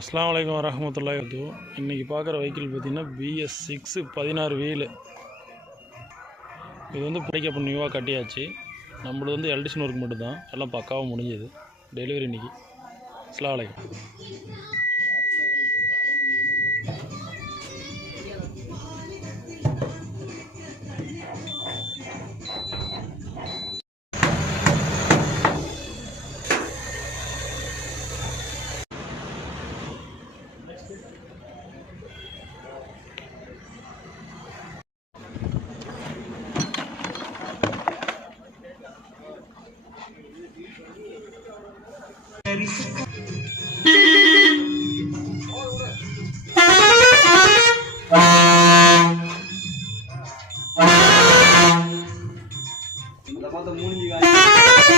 அஸ்ஸலாமு அலைக்கும் வரஹ்மத்துல்லாஹி வபரகாத்துஹு. இன்றைக்கி பார்க்குற வெஹிக்கிள் பார்த்திங்கன்னா BS6 16 வீலு. இது வந்து பிக்கப் நியூவாக கட்டியாச்சு. நம்மளது வந்து எலக்ட்ரிஷன் ஒர்க் மட்டும்தான், எல்லாம் பக்காவாக முடிஞ்சது. டெலிவரி இன்றைக்கி. அஸ்ஸலாமு அலைக்கும்.